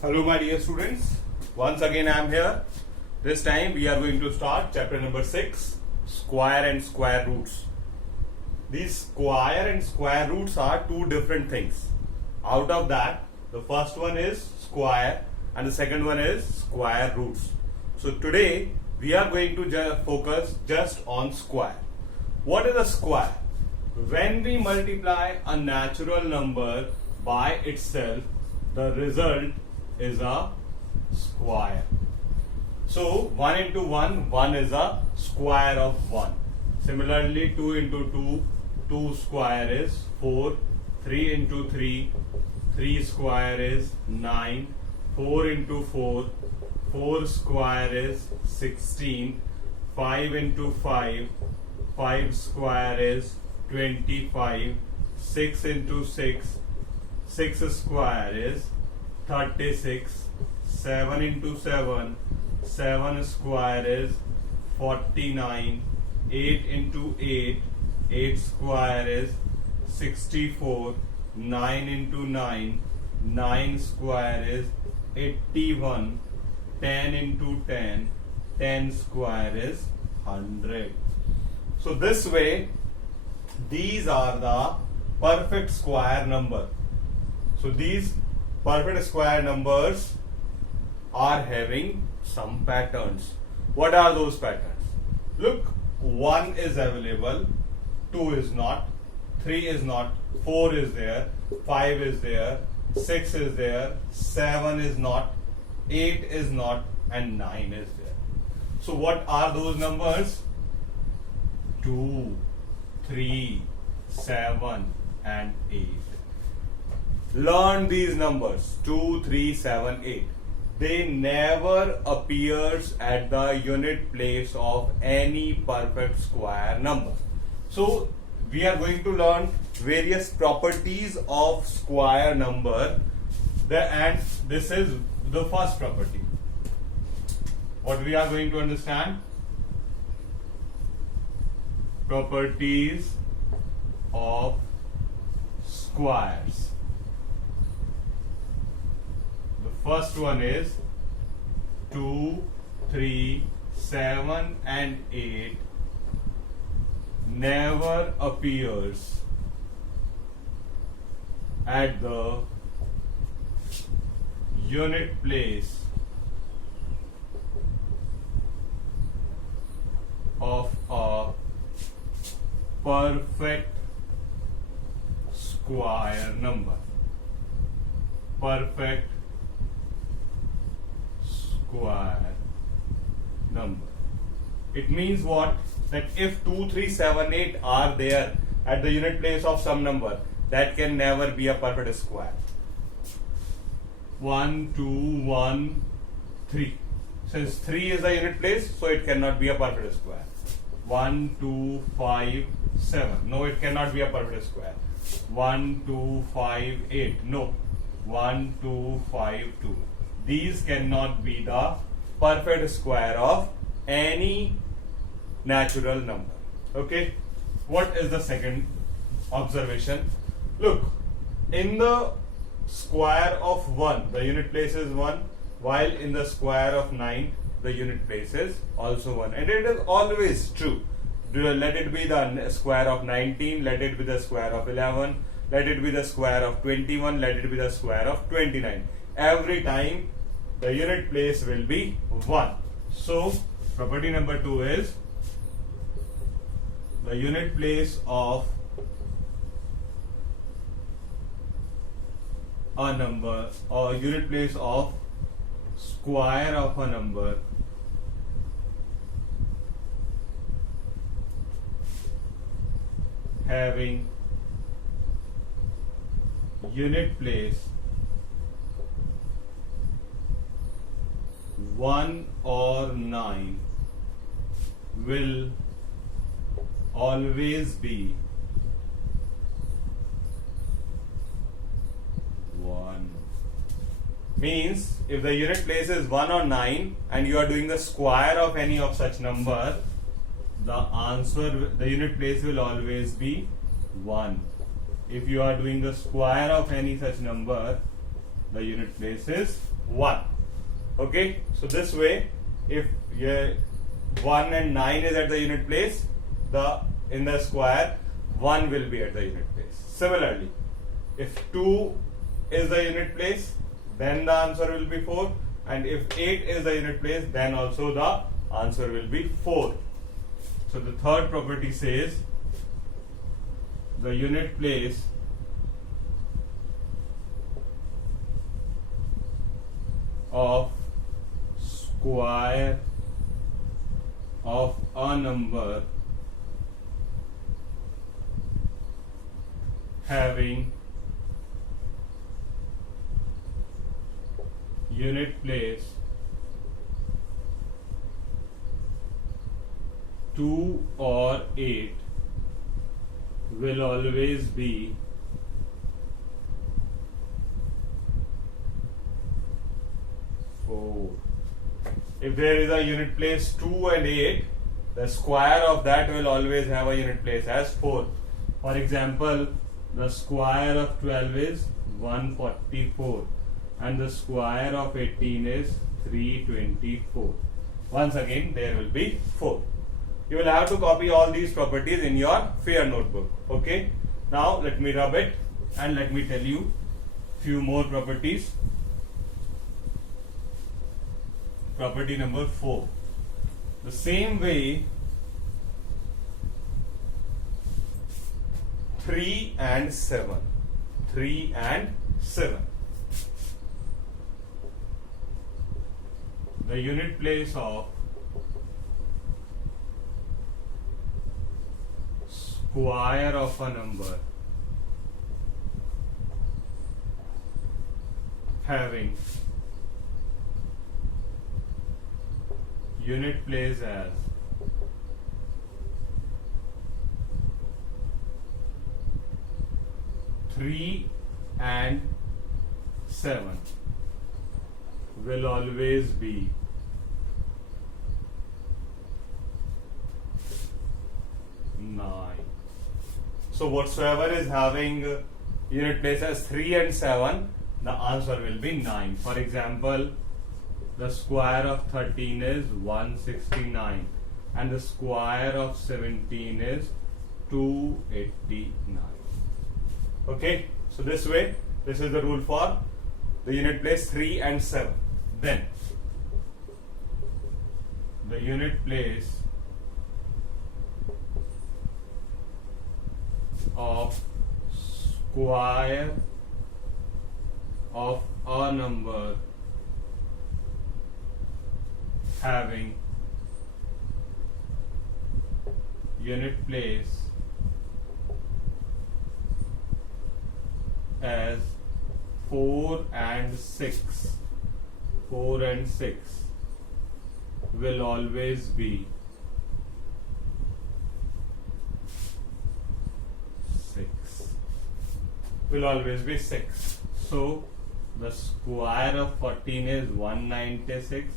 Hello my dear students, once again I am here. This time we are going to start chapter number 6, square and square roots. These square and square roots are two different things. Out of that, the first one is square and the second one is square roots. So today we are going to focus just on square. What is a square? When we multiply a natural number by itself, the result is a square. So 1 into 1, 1 is a square of 1. Similarly 2 into 2, 2 square is 4. 3 into 3, 3 square is 9. 4 into 4, 4 square is 16. 5 into 5, 5 square is 25. 6 into 6, 6 square is 36. 7 into 7, 7 square is 49. 8 into 8, 8 square is 64. 9 into 9, 9 square is 81. 10 into 10, 10 square is 100. So this way, these are the perfect square number. So these perfect square numbers are having some patterns. What are those patterns? Look, 1 is available, 2 is not, 3 is not, 4 is there, 5 is there, 6 is there, 7 is not, 8 is not, and 9 is there. So what are those numbers? 2, 3, 7 and 8. Learn these numbers 2, 3, 7, 8. They never appears at the unit place of any perfect square number. So we are going to learn various properties of square number, and this is the first property. What we are going to understand? Properties of squares. The first one is 2, 3, 7 and 8 never appears at the unit place of a perfect square number. Perfect square number. It means what? That if 2, 3, 7, 8 are there at the unit place of some number, that can never be a perfect square. 1, 2, 1, 3. Since 3 is a unit place, so it cannot be a perfect square. 1, 2, 5, 7. No, it cannot be a perfect square. 1, 2, 5, 8. No. 1, 2, 5, 2. These cannot be the perfect square of any natural number. Okay. What is the second observation? Look, in the square of 1, the unit place is 1, while in the square of 9, the unit place is also 1. And it is always true. Let it be the square of 19, let it be the square of 11, let it be the square of 21, let it be the square of 29. Every time the unit place will be 1. So property number 2 is the unit place of a number, or unit place of square of a number having unit place 1 or 9 will always be 1. Means if the unit place is 1 or 9 and you are doing the square of any of such number, the unit place will always be 1. If you are doing the square of any such number, the unit place is 1. Okay, so this way, if 1 and 9 is at the unit place, in the square 1 will be at the unit place. Similarly, if 2 is the unit place, then the answer will be 4, and if 8 is the unit place, then also the answer will be 4. So the third property says the unit place of square of a number having unit place 2 or 8 will always be if there is a unit place 2 and 8, the square of that will always have a unit place as 4. For example, the square of 12 is 144 and the square of 18 is 324. Once again, there will be 4. You will have to copy all these properties in your fair notebook. Okay. Now let me rub it and let me tell you few more properties. Property number 4. The same way 3 and 7. 3 and 7. The unit place of square of a number having unit place as 3 and 7 will always be 9. So whatsoever is having unit place as 3 and 7, the answer will be 9. For example, the square of 13 is 169 and the square of 17 is 289. Okay, so this way, this is the rule for the unit place 3 and 7. Then the unit place of square of a number having unit place as 4 and 6 will always be 6. So the square of 14 is 196,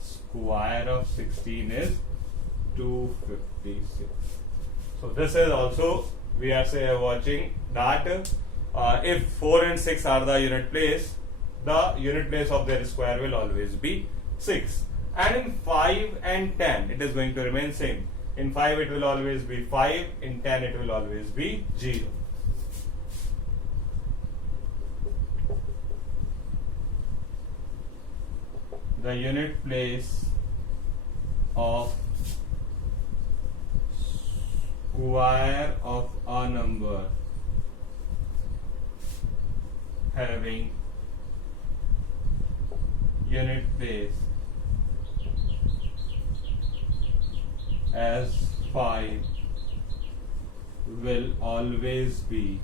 square of 16 is 256. So this is also, we are watching that if 4 and 6 are the unit place, the unit place of their square will always be 6. And in 5 and 10, it is going to remain same. In 5 it will always be 5, in 10 it will always be 0. The unit place of square of a number having unit place as 5 will always be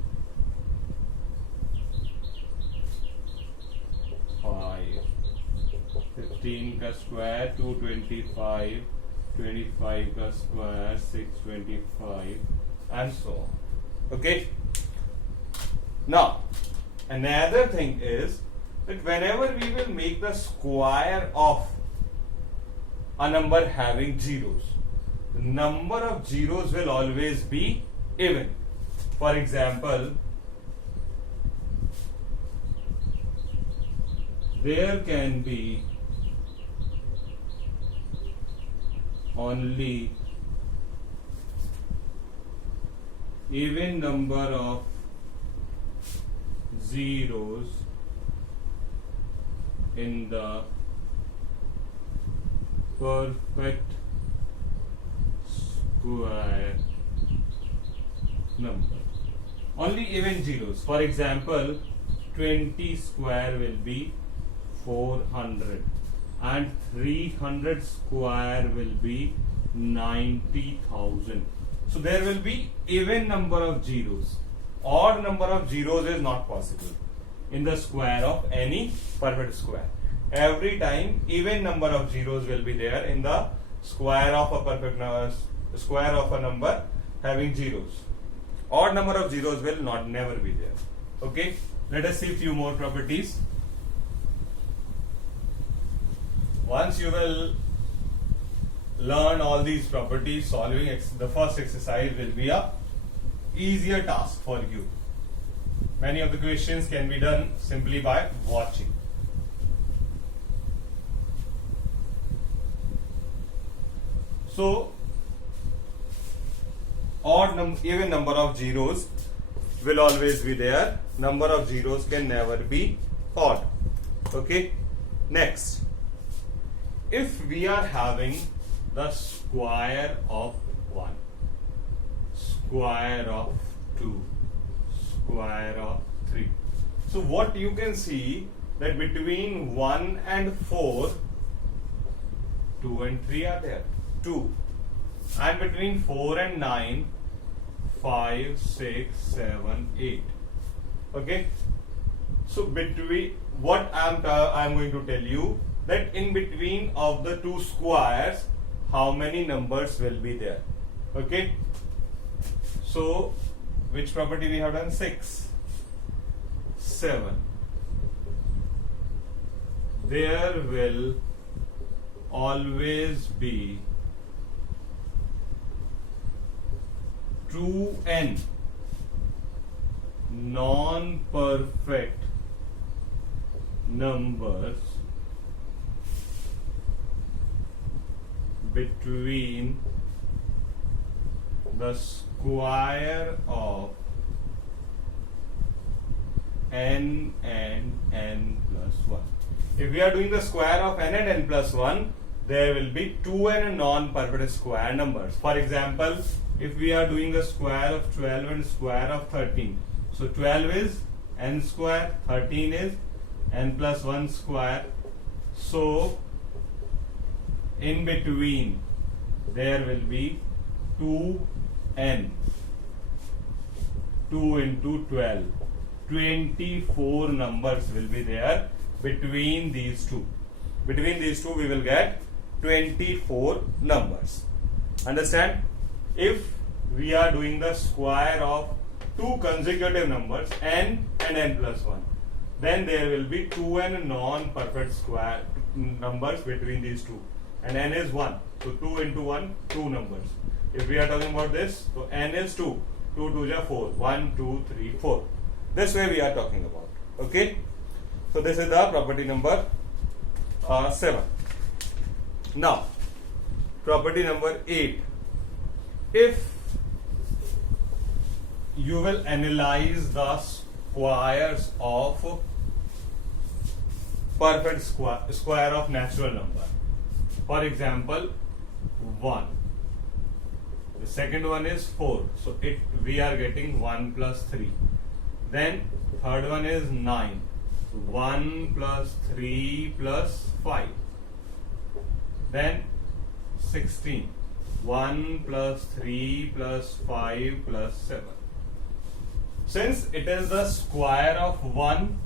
5. 15 का square 225, 25 का square 625, and so on. Okay. Now, another thing is that whenever we will make the square of a number having zeros, the number of zeros will always be even. For example, there can be only even number of zeros in the perfect square number. Only even zeros. For example, 20 square will be 400 and 300 square will be 90,000. So there will be even number of zeros. Odd number of zeros is not possible in the square of any perfect square. Every time even number of zeros will be there in the square of a perfect square of a number having zeros. Odd number of zeros will never be there. Okay, let us see few more properties. Once you will learn all these properties, solving the first exercise will be a easier task for you. Many of the questions can be done simply by watching. So even number of zeros will always be there. Number of zeros can never be odd. Okay. Next, if we are having the square of 1, square of 2, square of 3. So what you can see that between 1 and 4, 2 and 3 are there. 2. And between 4 and 9, 5, 6, 7, 8. Okay. So between what I'm going to tell you that in between of the two squares, how many numbers will be there. Okay. So which property we have done? 6, 7. There will always be 2n non-perfect numbers between the square of n and n plus 1. If we are doing the square of n and n plus 1, there will be 2n non-perfect square numbers. For example, if we are doing the square of 12 and square of 13, so 12 is n square, 13 is n plus 1 square. So in between there will be 2n, 2 into 12, 24 numbers will be there between these two. Between these two we will get 24 numbers. Understand? If we are doing the square of two consecutive numbers n and n plus 1, then there will be 2n non-perfect square numbers between these two, and n is 1, so 2 into 1, 2 numbers. If we are talking about this, so n is 2, 2 2 is 4, 1 2 3 4. This way we are talking about. Okay, so this is the property number 7. Now property number 8. If you will analyze the squares of perfect square of natural number, for example 1, the second one is 4, so we are getting 1 plus 3. Then third one is 9, 1 plus 3 plus 5. Then 16, 1 plus 3 plus 5 plus 7. Since it is the square of 1,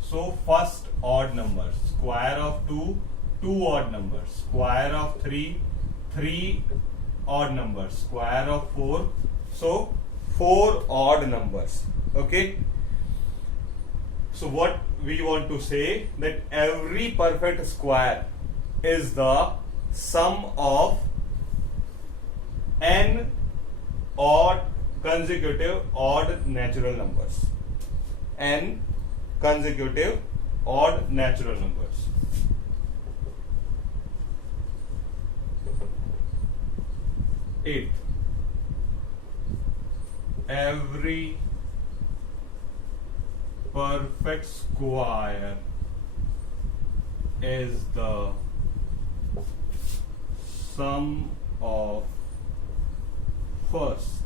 so first odd numbers. Square of 2, 2 odd numbers. Square of 3, 3 odd numbers. Square of 4, so 4 odd numbers. Okay. So what we want to say, that every perfect square is the sum of n odd consecutive odd natural numbers. N consecutive odd natural numbers. Eighth, every perfect square is the sum of first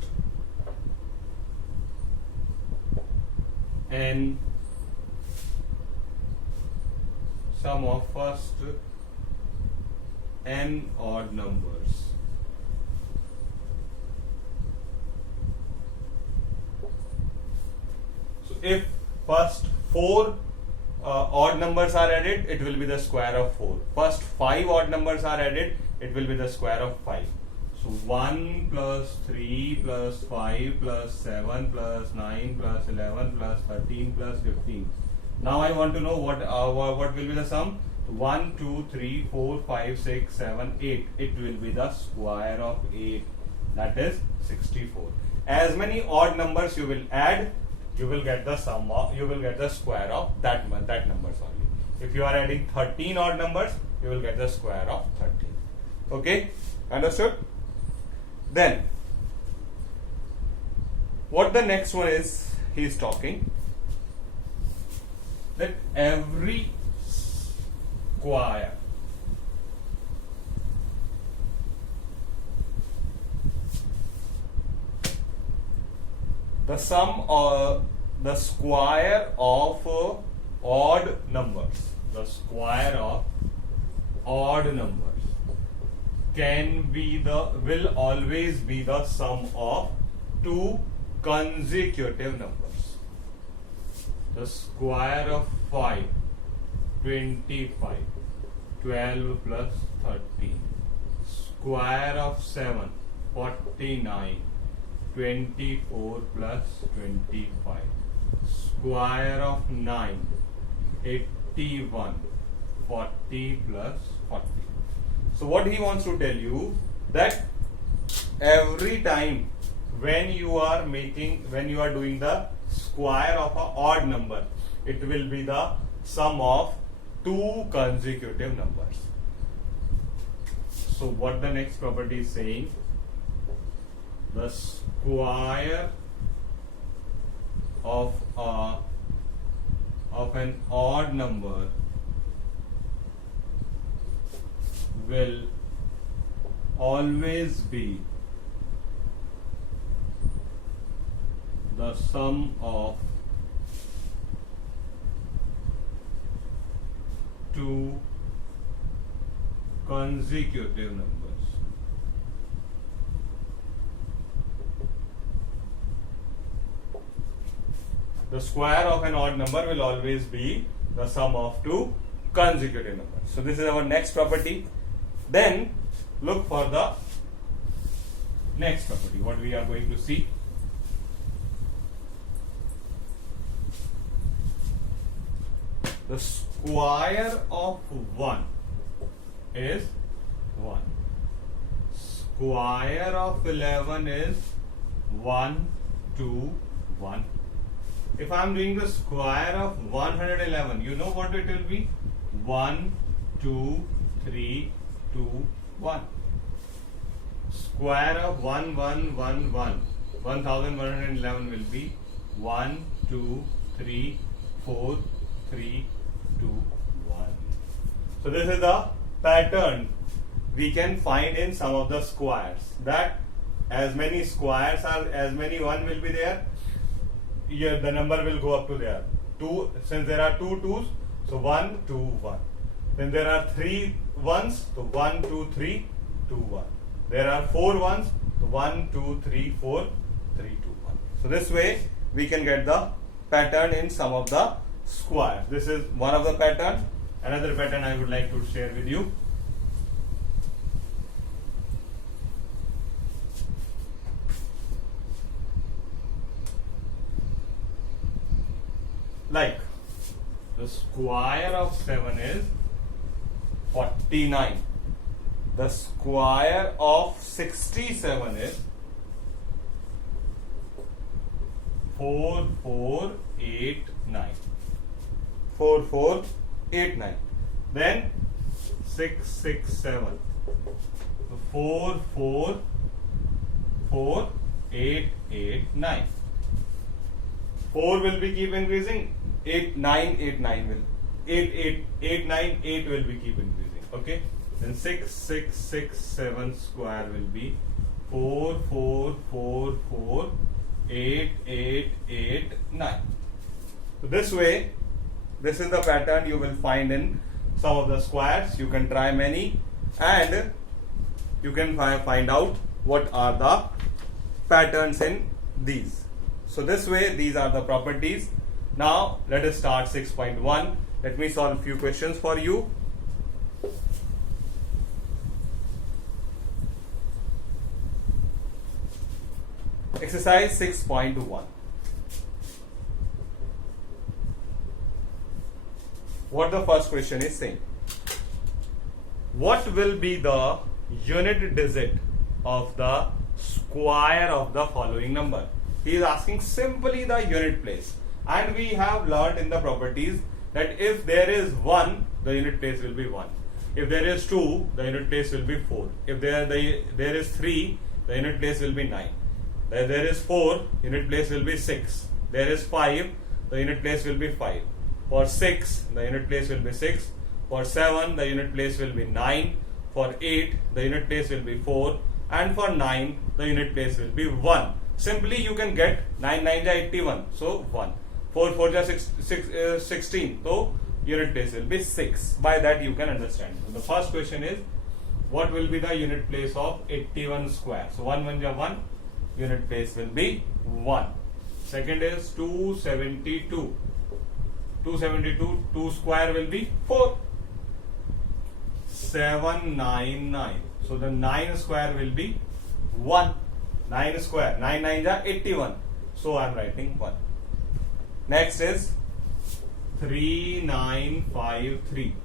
n odd numbers. So if first 4 odd numbers are added, it will be the square of 4. First 5 odd numbers are added, it will be the square of 5. So 1 plus 3 plus 5 plus 7 plus 9 plus 11 plus 13 plus 15. Now I want to know what will be the sum. 1, 2, 3, 4, 5, 6, 7, 8. It will be the square of 8. That is 64. As many odd numbers you will add, you will get the sum of, you will get the square of that numbers only. If you are adding 13 odd numbers, you will get the square of 13. Okay, understood? Then what the next one is, he is talking that every square the sum or the square of odd numbers, the square of odd numbers will always be the sum of two consecutive numbers. The square of 5, 25, 12 plus 13. Square of 7, 49, 24 plus 25. Square of 9, 81, 40 plus 40. So what he wants to tell you, that every time when you are doing the square of an odd number, it will be the sum of two consecutive numbers. So what the next property is saying, the square of an odd number will always be the sum of two consecutive numbers. The square of an odd number will always be the sum of two consecutive numbers. So this is our next property. Then look for the next property, what we are going to see. The square of 1 is 1. Square of 11 is 1, 2, 1. If I am doing the square of 111, you know what it will be? 1, 2, 3, 2, 1. Square of 1, 1, 1, 1. 1111 will be 1, 2, 3, 4, 3, 2, 1. So this is the pattern we can find in some of the squares, that as many squares are, as many 1 will be there, here the number will go up to there. 2, since there are 2 2s, so 1, 2, 1. Then there are 3 1s, so 1, 2, 3, 2, 1. There are 4 1s, so 1, 2, 3, 4, 3, 2, 1. So this way we can get the pattern in some of the squares. This is one of the pattern. Another pattern I would like to share with you. Like the square of 7 is 49. The square of 67 is 4489. 4 4 8 9. Then 6 6 7. So 4 4 4 8 8 9. 4 will be keep increasing. 8 9 8 9 will 8 8 8 9 8 will be keep increasing. Okay. Then 6 6 6 7 square will be 4 4 4 4 8 8 8 9. So this way, this is the pattern you will find in some of the squares. You can try many and you can find out what are the patterns in these. So this way, these are the properties. Now let us start 6.1. Let me solve a few questions for you. Exercise 6.1. What the first question is saying? What will be the unit digit of the square of the following number? He is asking simply the unit place. And we have learned in the properties that if there is 1, the unit place will be 1. If there is 2, the unit place will be 4. If there is 3, the unit place will be 9. There is 4, unit place will be 6. There is 5, the unit place will be 5. For 6, the unit place will be 6. For 7, the unit place will be 9. For 8, the unit place will be 4. And for 9, the unit place will be 1. Simply you can get 9 9 ja 81. So 1. 4 4 ja 16. So unit place will be 6. By that you can understand. So the first question is, what will be the unit place of 81 square? So 1 1 ja 1. Unit place will be 1. Second is 272. 272, 2 square will be 4. 799. So the 9 square will be 1. 9 square. 9 9 ja 81. So I am writing 1. Next is 3953.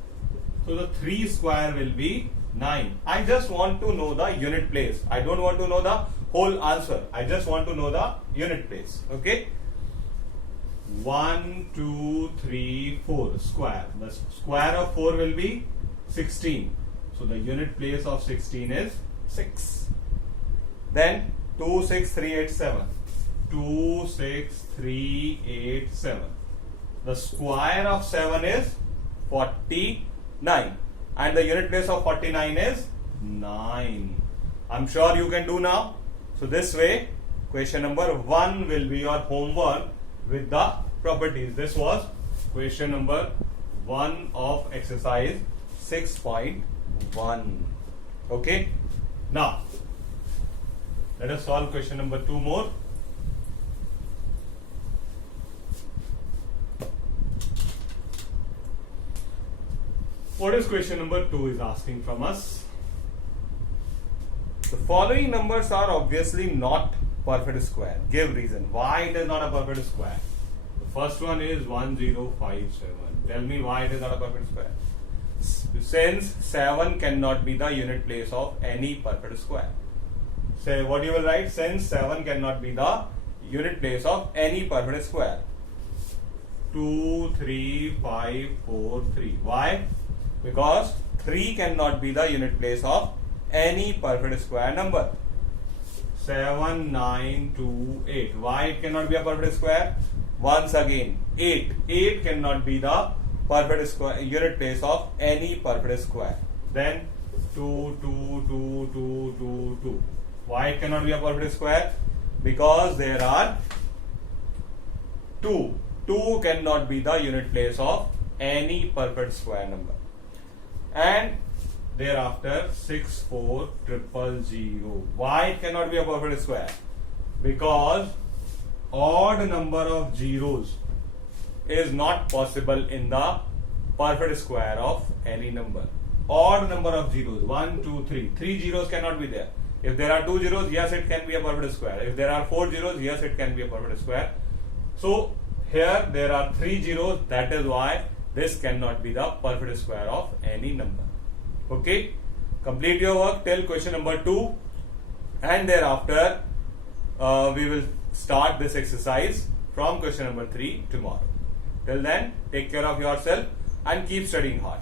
So the 3 square will be 9. I just want to know the unit place. I don't want to know the whole answer. I just want to know the unit place. Okay. 1 2 3 4 square. The square of 4 will be 16. So the unit place of 16 is 6. Then 26387. 26387. The square of 7 is 49. And the unit place of 49 is 9. I'm sure you can do now. So this way, question number 1 will be your homework with the properties. This was question number 1 of exercise 6.1. Okay. Now, let us solve question number 2 more. What is question number 2 is asking from us? The following numbers are obviously not perfect square. Give reason why it is not a perfect square. The first one is 1057. Tell me why it is not a perfect square. Since 7 cannot be the unit place of any perfect square. Say what you will write? Since 7 cannot be the unit place of any perfect square. 2 3 5 4 3. Why? Because 3 cannot be the unit place of any perfect square number. 7 9 2 8. Why it cannot be a perfect square? Once again, 8. 8 cannot be the perfect square unit place of any perfect square. Then 2 2 2 2 2 2. Why it cannot be a perfect square? Because there are 2. 2 cannot be the unit place of any perfect square number. And thereafter 6 4 000. Why it cannot be a perfect square? Because odd number of zeros is not possible in the perfect square of any number. Odd number of zeros, 1 2 3. 3 zeros cannot be there. If there are 2 zeros, yes, it can be a perfect square. If there are 4 zeros, yes, it can be a perfect square. So here there are 3 zeros. That is why this cannot be the perfect square of any number. Okay, complete your work till question number 2, and thereafter we will start this exercise from question number 3 tomorrow. Till then, take care of yourself and keep studying hard.